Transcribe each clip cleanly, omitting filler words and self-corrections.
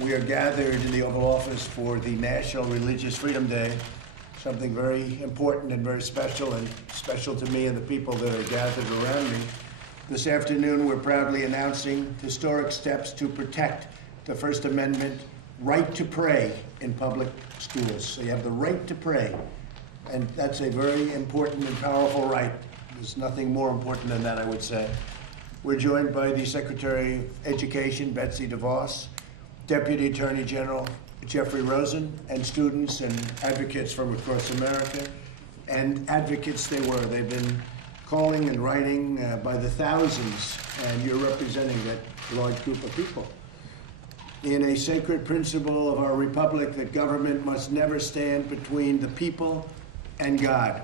We are gathered in the Oval Office for the National Religious Freedom Day, something very important and very special, and special to me and the people that are gathered around me. This afternoon, we're proudly announcing historic steps to protect the First Amendment right to pray in public schools. So you have the right to pray, and that's a very important and powerful right. There's nothing more important than that, I would say. We're joined by the Secretary of Education, Betsy DeVos, Deputy Attorney General Jeffrey Rosen, and students and advocates from across America. And advocates they were. They've been calling and writing by the thousands, and you're representing that large group of people. In a sacred principle of our republic, that government must never stand between the people and God.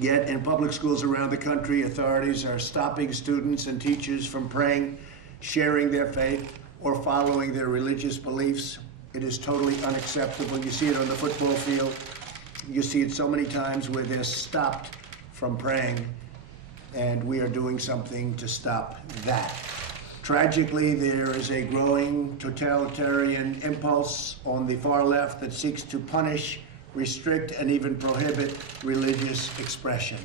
Yet in public schools around the country, authorities are stopping students and teachers from praying, sharing their faith, or following their religious beliefs. It is totally unacceptable. You see it on the football field. You see it so many times where they're stopped from praying, and we are doing something to stop that. Tragically, there is a growing totalitarian impulse on the far left that seeks to punish, restrict, and even prohibit religious expression.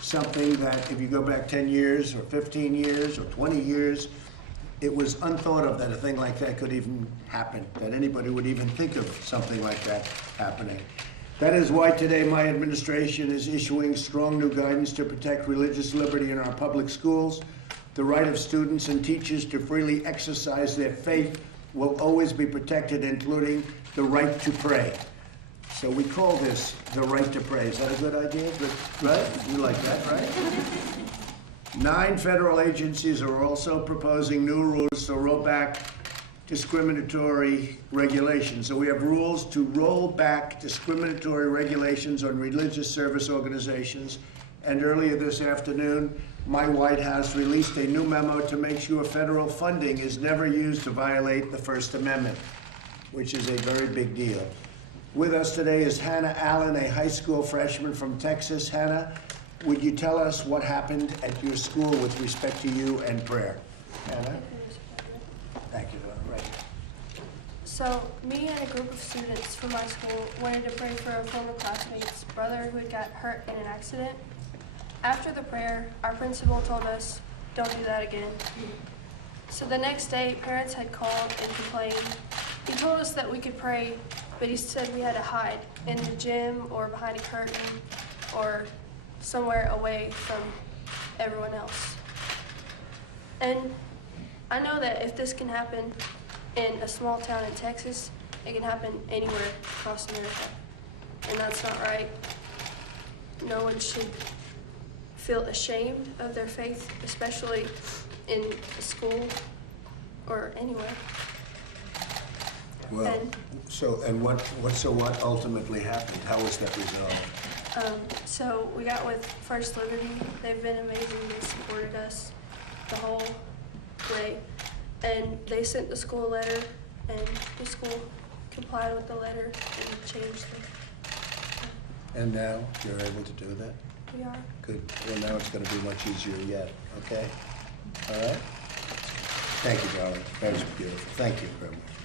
Something that, if you go back 10 years or 15 years or 20 years, it was unthought of that a thing like that could even happen, that anybody would even think of something like that happening. That is why today my administration is issuing strong new guidance to protect religious liberty in our public schools. The right of students and teachers to freely exercise their faith will always be protected, including the right to pray. So we call this the right to pray. Is that a good idea? Good, right? You like that, right? 9 federal agencies are also proposing new rules to roll back discriminatory regulations. So we have rules to roll back discriminatory regulations on religious service organizations. And earlier this afternoon, my White House released a new memo to make sure federal funding is never used to violate the First Amendment, which is a very big deal. With us today is Hannah Allen, a high school freshman from Texas. Hannah, would you tell us what happened at your school with respect to you and prayer? Hannah? Thank you, Right. So, me and a group of students from my school wanted to pray for a former classmate's brother who had got hurt in an accident. After the prayer, our principal told us, "Don't do that again." So the next day, parents had called and complained. He told us that we could pray, but he said we had to hide in the gym or behind a curtain or somewhere away from everyone else. And I know that if this can happen in a small town in Texas, it can happen anywhere across America. And that's not right. No one should feel ashamed of their faith, especially in a school or anywhere. Well, what ultimately happened? How was that resolved? So we got with First Liberty. They've been amazing. They supported us the whole way. And they sent the school a letter, and the school complied with the letter and changed it. And now you're able to do that? We are. Good. Well, now it's going to be much easier yet, okay? All right? Thank you, darling. That was beautiful. Thank you very much.